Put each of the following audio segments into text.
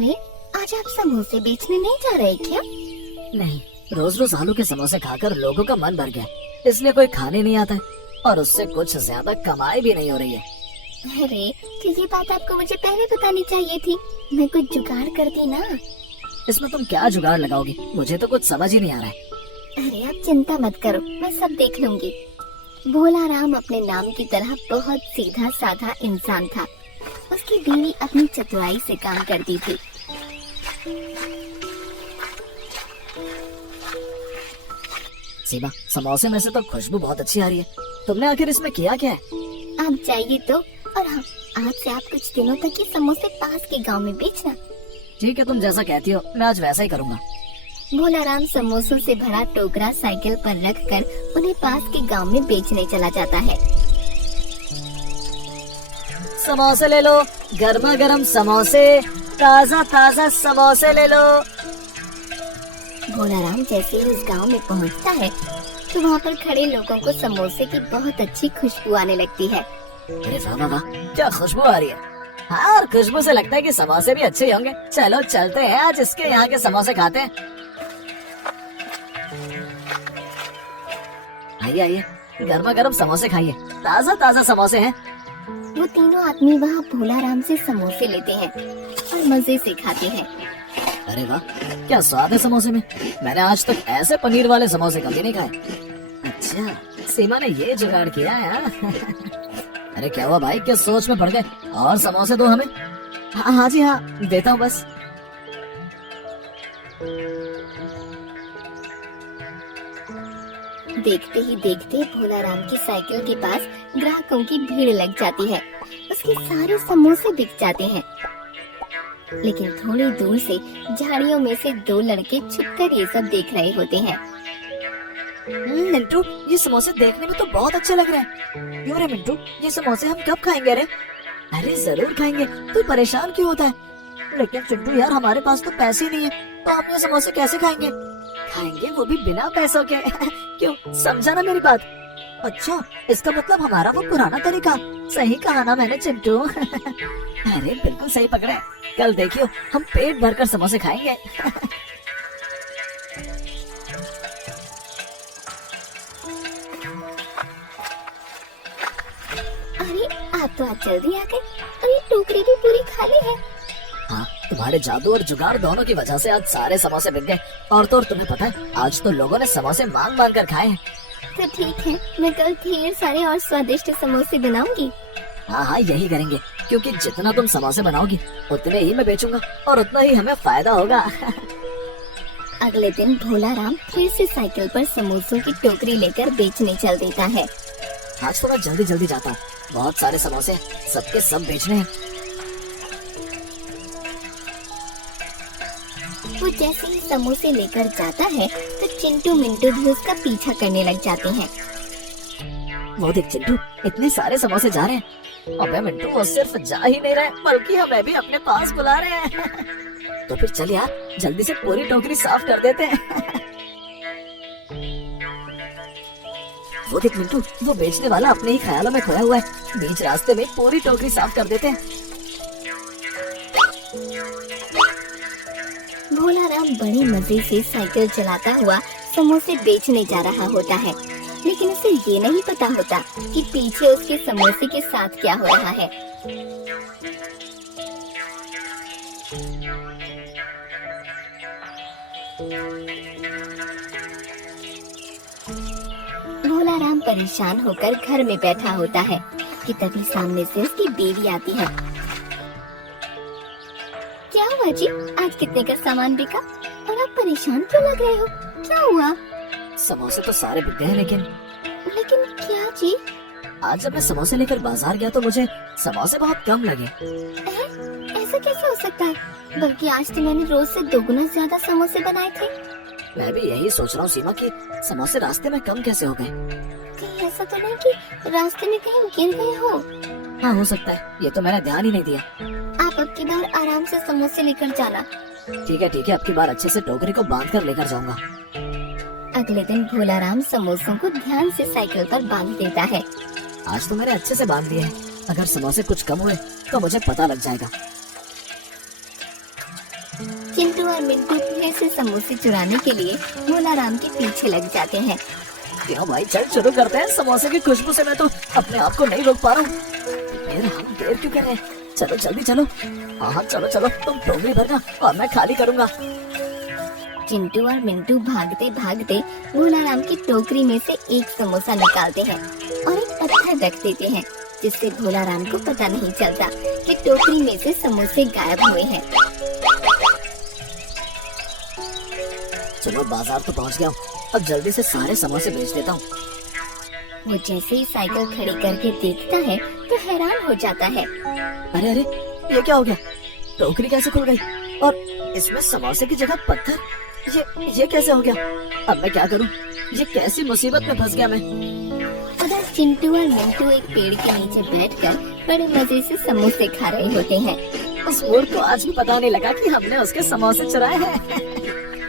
अरे, आज आप समोसे बेचने नहीं जा रहे क्या? नहीं, रोज रोज आलू के समोसे खाकर लोगों का मन भर गया, इसलिए कोई खाने नहीं आता है और उससे कुछ ज्यादा कमाई भी नहीं हो रही है। अरे, तो ये बात आपको मुझे पहले बतानी चाहिए थी, मैं कुछ जुगाड़ करती ना। इसमें तुम क्या जुगाड़ लगाओगी? मुझे तो कुछ समझ ही नहीं आ रहा है। अरे आप चिंता मत करो, मैं सब देख लूंगी। भोला राम अपने नाम की तरह बहुत सीधा साधा इंसान था। उसकी बीवी अपनी चतुराई से काम करती थी। सीमा, समोसे में से तो खुशबू बहुत अच्छी आ रही है। तुमने आखिर इसमें किया क्या है? आप जाइए तो, और हाँ, आज से आप कुछ दिनों तक ये समोसे पास के गांव में बेचना। ठीक है, तुम जैसा कहती हो, मैं आज वैसा ही करूँगा। भोला राम समोसों से भरा टोकरा साइकिल पर रखकर उन्हें पास के गांव में बेचने चला जाता है। समोसे ले लो, गर्मा गर्म समोसे, ताजा ताजा समोसे ले लो। भोला राम जैसे ही उस गांव में पहुंचता है तो वहाँ पर खड़े लोगों को समोसे की बहुत अच्छी खुशबू आने लगती है। अरे वाह वाह वाह, क्या खुशबू आ रही है। हाँ, और खुशबू से लगता है कि समोसे भी अच्छे ही होंगे। चलो चलते हैं, आज इसके यहाँ के समोसे खाते हैं। आइए आइए, गर्मा गर्म समोसे खाइए, ताजा ताजा समोसे हैं। वो तीनों आदमी वहाँ भोला राम से समोसे लेते हैं और मजे से खाते हैं। अरे वाह, क्या स्वाद है समोसे में। मैंने आज तक ऐसे पनीर वाले समोसे कभी नहीं खाए। अच्छा, सीमा ने ये जुगाड़ किया है। अरे क्या हुआ भाई, क्या सोच में पड़ गए? और समोसे दो हमें। हाँ हाँ जी हाँ, देता हूँ बस। देखते ही देखते भोला राम की साइकिल के पास ग्राहकों की भीड़ लग जाती है। उसके सारे समोसे बिक जाते हैं। लेकिन थोड़ी दूर से झाड़ियों में से दो लड़के छुपकर ये सब देख रहे होते हैं। मिंटू, ये समोसे देखने में तो बहुत अच्छे लग रहे हैं। क्यों रे मिंटू, ये समोसे हम कब खाएंगे रे? अरे जरूर खाएंगे, तू परेशान क्यों होता है? लेकिन चिंटू यार, हमारे पास तो पैसे नहीं है, तो हम ये समोसे कैसे खाएंगे? खाएंगे वो भी बिना पैसों के। क्यों, समझा ना मेरी बात? अच्छा, इसका मतलब हमारा वो पुराना तरीका। सही कहा ना मैंने चिंटू। अरे बिल्कुल सही पकड़े। कल देखियो, हम पेट भरकर समोसे खाएंगे। अरे आप तो आज जल्दी आ गए और ये टोकरी भी पूरी खाली है। हाँ, तुम्हारे जादू और जुगाड़ दोनों की वजह से आज सारे समोसे बिक गए। और तो और तुम्हें पता है, आज तो लोगों ने समोसे मांग मांग कर खाए हैं। तो ठीक है, मैं कल ढेर सारे और स्वादिष्ट समोसे बनाऊंगी। हाँ हाँ, यही करेंगे, क्योंकि जितना तुम समोसे बनाओगी उतने ही मैं बेचूंगा और उतना ही हमें फायदा होगा। अगले दिन भोला राम फिर से साइकिल पर समोसों की टोकरी लेकर बेचने चल देता है। आज तो मैं जल्दी जल्दी जाता हूँ, बहुत सारे समोसे सबके सब बेचने हैं। वो जैसे ही समोसे लेकर जाता है तो चिंटू मिंटू भी उसका पीछा करने लग जाते हैं। वो देख चिंटू, इतने सारे समोसे जा रहे हैं। अबे मिंटू, वो सिर्फ जा ही नहीं रहे, बल्कि हमें भी अपने पास बुला रहे हैं। तो फिर चल यार, जल्दी से पूरी टोकरी साफ कर देते हैं। वो देख मिंटू, वो बेचने वाला अपने ही ख्यालों में खोया हुआ है। बीच रास्ते में पूरी टोकरी साफ कर देते हैं। भोला राम बड़े मजे से साइकिल चलाता हुआ समोसे बेचने जा रहा होता है, लेकिन उसे ये नहीं पता होता कि पीछे उसके समोसे के साथ क्या हो रहा है। भोला राम परेशान होकर घर में बैठा होता है कि तभी सामने से उसकी बीवी आती है। क्या हुआ जी, आज कितने का सामान बिका और आप परेशान क्यों लग रहे हो? क्या हुआ? समोसे तो सारे बिक गए, लेकिन क्या जी? आज जब मैं समोसे लेकर बाजार गया तो मुझे समोसे बहुत कम लगे। ऐसा कैसे हो सकता है? बल्कि आज तो मैंने रोज से दोगुना ज्यादा समोसे बनाए थे। मैं भी यही सोच रहा हूँ सीमा, कि समोसे रास्ते में कम कैसे हो गए। कहीं ऐसा तो नहीं कि रास्ते में कहीं गिर गए हो? हाँ, हो सकता है, ये तो मैंने ध्यान ही नहीं दिया। आप अब की बार आराम से समोसे लेकर जाना। ठीक है, अब की बार अच्छे से टोकरी को बांध कर लेकर जाऊंगा। अगले दिन भोला राम समोसों को ध्यान से साइकिल पर बांध देता है। आज तो मैंने अच्छे से बांध दिए हैं। अगर समोसे कुछ कम हुए तो मुझे पता लग जाएगा। चिंटू और मिंटू फिर से समोसे चुराने के लिए भोला राम के पीछे लग जाते हैं। क्यों भाई, चल शुरू करते हैं। समोसे की खुशबू से मैं तो अपने आप को नहीं रोक पा रहा हूँ। फिर हम देर क्यों कर रहे हैं? चलो जल्दी चलो। हाँ चलो चलो, तुम टोकरी भरना और मैं खाली करूँगा। चिंटू और मिंटू भागते भागते भोला राम की टोकरी में से एक समोसा निकालते हैं और एक पत्थर रख देते हैं, जिससे भोला राम को पता नहीं चलता कि टोकरी में से समोसे गायब हुए हैं। चलो बाजार तो पहुँच गया हूँ, अब जल्दी से सारे समोसे बेच देता हूँ। वो जैसे ही साइकिल खड़ी करके देखता है तो हैरान हो जाता है। अरे अरे, ये क्या हो गया? टोकरी कैसे खुल गई? और इसमें समोसे की जगह पत्थर? ये कैसे हो गया? अब मैं क्या करूं? ये कैसी मुसीबत में फंस गया मैं। उधर चिंटू और मिंटू एक पेड़ के नीचे बैठकर बड़े मजे से समोसे खा रहे होते हैं। उस मूर्ख को आज भी पता नहीं लगा कि हमने उसके समोसे चुराए हैं।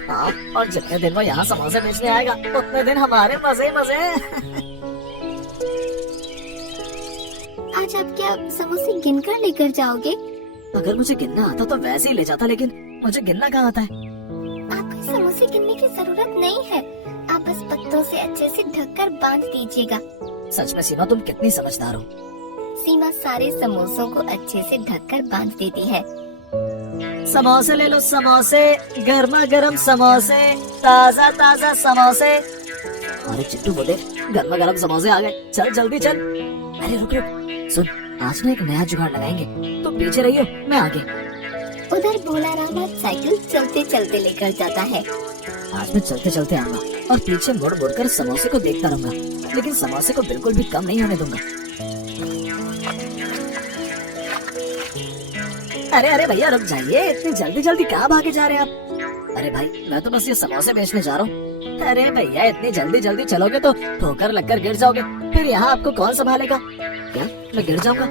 हाँ, और जितने दिन वो यहाँ समोसे बेचने आएगा उतने दिन हमारे मजे ही मजे हैं। आज आप क्या समोसे गिनकर लेकर जाओगे? अगर मुझे गिनना आता तो वैसे ही ले जाता, लेकिन मुझे गिनना कहाँ आता है? आपको समोसे गिनने की जरूरत नहीं है, आप बस पत्तों से अच्छे से ढककर बांध दीजिएगा। सच में सीमा, तुम कितनी समझदार हो। सीमा सारे समोसों को अच्छे से ढककर बांध देती है। समोसे ले लो समोसे, गर्मा गर्म समोसे, ताजा ताजा समोसे। अरे चिट्टू बोले, गर्मा गर्म समोसे आ गए, चल जल्दी चल। अरे रुक रुक, सुन, आज ना एक नया जुगाड़ लगाएंगे, तो पीछे रहियो, मैं आगे। उधर भोला राम आज साइकिल चलते चलते लेकर जाता है। आज मैं चलते चलते आऊंगा और पीछे मुड़ मुड़ कर समोसे को देखता रहूंगा, लेकिन समोसे को बिल्कुल भी कम नहीं होने दूंगा। अरे अरे भैया रुक जाइए, इतनी जल्दी जल्दी कहाँ भागे जा रहे हैं आप? अरे भाई, मैं तो बस ये समोसे बेचने जा रहा हूँ। अरे भैया, इतनी जल्दी जल्दी चलोगे तो ठोकर लगकर गिर जाओगे, फिर यहाँ आपको कौन संभालेगा? क्या मैं गिर जाऊंगा?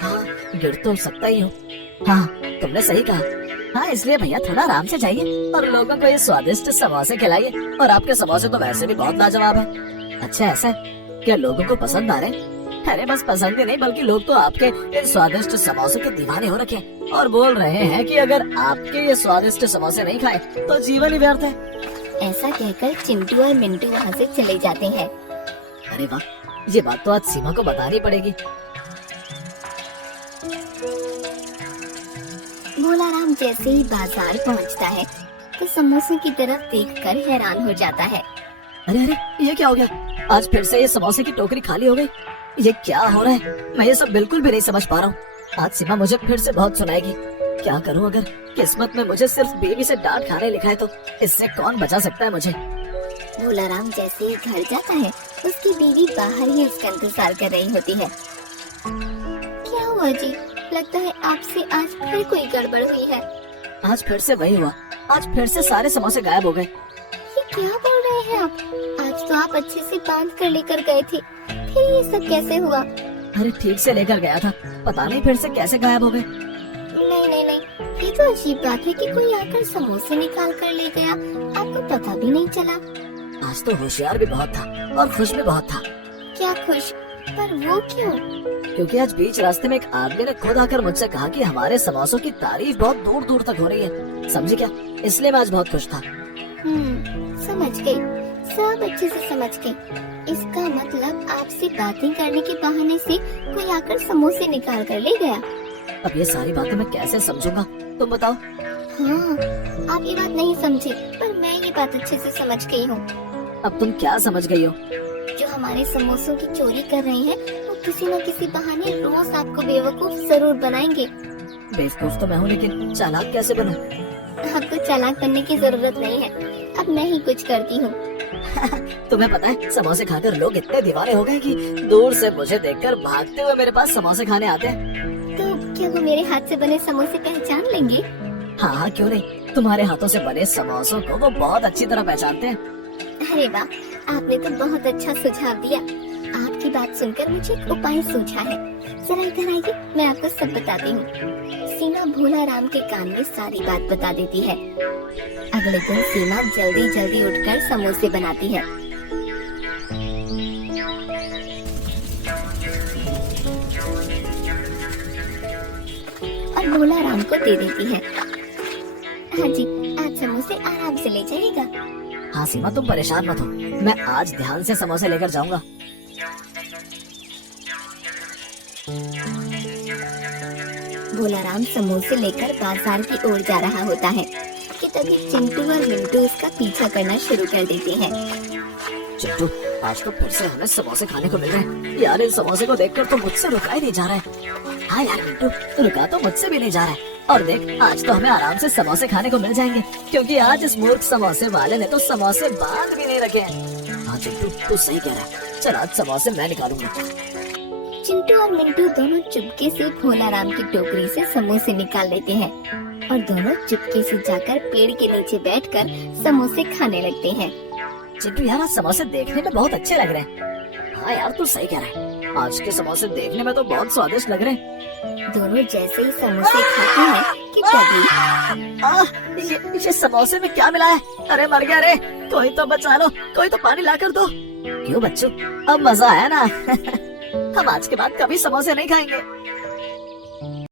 हाँ, गिर तो सकता ही हूँ। हाँ, तुमने सही कहा। हाँ, इसलिए भैया थोड़ा आराम से जाइए और लोगों को ये स्वादिष्ट समोसे खिलाइए। और आपके समोसे तो वैसे भी बहुत लाजवाब है। अच्छा ऐसा है? क्या लोगों को पसंद आ रहे हैं? अरे बस पसंद ही नहीं, बल्कि लोग तो आपके इन स्वादिष्ट समोसे के दीवाने हो रखे हैं और बोल रहे हैं कि अगर आपके ये स्वादिष्ट समोसे नहीं खाए तो जीवन ही व्यर्थ है। ऐसा कहकर चिंटू और मिंटू वहाँ से चले जाते हैं। अरे वाह, ये बात तो आज सीमा को बतानी पड़ेगी। भोला राम जैसे ही बाजार पहुँचता है तो समोसे की तरफ देखकर हैरान हो जाता है। अरे अरे, ये क्या हो गया? आज फिर से ये समोसे की टोकरी खाली हो गई। ये क्या हो रहा है? मैं ये सब बिल्कुल भी नहीं समझ पा रहा हूँ। आज सीमा मुझे फिर से बहुत सुनाएगी। क्या करूँ अगर किस्मत में मुझे सिर्फ बेबी से डांट खाने लिखा है तो? इससे कौन बचा सकता है मुझे? भोला राम जैसे ही घर जाता है उसकी बीवी बाहर ही उसका इंतजार कर रही होती है। क्या हुआ जी? लगता है आपसे आज फिर कोई गड़बड़ हुई है। आज फिर से वही हुआ। आज फिर से सारे समोसे गायब हो गए। ये क्या बोल रहे हैं आप? आज तो आप अच्छे से बांध कर लेकर गए थे, फिर ये सब कैसे हुआ? अरे ठीक से लेकर गया था, पता नहीं फिर से कैसे गायब हो गए। नहीं नहीं नहीं, ये तो अजीब बात है कि कोई आकर समोसे निकाल कर ले गया, आपको पता भी नहीं चला। आज तो होशियार भी बहुत था और खुश भी बहुत था। क्या खुश? पर वो क्यों? क्योंकि आज बीच रास्ते में एक आदमी ने खुद आकर मुझसे कहा कि हमारे समोसों की तारीफ बहुत दूर दूर तक हो रही है। समझे क्या? इसलिए मैं आज बहुत खुश था। समझ गई, सब अच्छे से समझ गई। इसका मतलब आपसे बातें करने के बहाने से कोई आकर समोसे निकाल कर ले गया। अब ये सारी बातें मैं कैसे समझूंगा, तुम बताओ। हाँ, आप ये बात नहीं समझे, पर मैं ये बात अच्छे से समझ गई हूँ। अब तुम क्या समझ गई हो? जो हमारे समोसों की चोरी कर रहे हैं वो किसी न किसी बहाने रोज आपको बेवकूफ जरूर बनाएंगे। बेवकूफ तो मैं हूँ, लेकिन चालाक कैसे बनूं? आपको चालाक बनने की जरूरत नहीं है, अब मैं ही कुछ करती हूँ। तुम्हें पता है, समोसे खाकर लोग इतने दीवाने हो गए कि दूर से मुझे देखकर भागते हुए मेरे पास समोसे खाने आते हैं। तो क्या वो मेरे हाथ से बने समोसे पहचान लेंगे? हाँ हाँ, क्यों नहीं, तुम्हारे हाथों से बने समोसों को वो बहुत अच्छी तरह पहचानते हैं। अरे वाह, आपने तो बहुत अच्छा सुझाव दिया। आपकी बात सुनकर मुझे एक उपाय सूझा है। जरा इधर आइए, मैं आपको सब बताती हूँ। सीमा भोला राम के कान में सारी बात बता देती है। अगले दिन सीमा जल्दी जल्दी उठकर समोसे बनाती है। और भोला राम को दे देती है। हाँ जी, आज समोसे आराम से ले जाइएगा। हाँ सीमा, तुम परेशान मत हो, मैं आज ध्यान से समोसे लेकर जाऊंगा। भोलाराम समोसे लेकर बाजार की ओर जा रहा होता है कि तभी चिंटू और मिंटू उसका पीछा करना शुरू कर देते हैं। चिंटू, आज तो फिर से हमें समोसे खाने को मिल रहे हैं यार। इन समोसे को देखकर तो मुझसे रुका ही नहीं जा रहा है। हाँ यार मिंटू, रुका तो मुझसे भी नहीं जा रहा है। और देख, आज तो हमें आराम से समोसे खाने को मिल जाएंगे, क्योंकि आज इस मूर्ख समोसे वाले ने तो समोसे बांध भी नहीं रखे हैं। हाँ चिंटू, तू सही कह रहा है, चल आज समोसे मैं निकालूंगा। चिंटू और मिंटू दोनों चुपके से भोलाराम की टोकरी से समोसे निकाल लेते हैं और दोनों चुपके से जाकर पेड़ के नीचे बैठकर समोसे खाने लगते हैं। चिंटू यार, आज समोसे देखने में बहुत अच्छे लग रहे हैं। हाँ यार, तू सही कह रहा है, आज के समोसे देखने में तो बहुत स्वादिष्ट लग रहे हैं। दोनों जैसे ही समोसे खाते हैं कि तभी ये समोसे में क्या मिला है? अरे मर गया रे, कोई तो बचा लो, कोई तो पानी ला कर दो। क्यों बच्चों, अब मजा आया ना? हम आज के बाद कभी समोसे नहीं खाएंगे।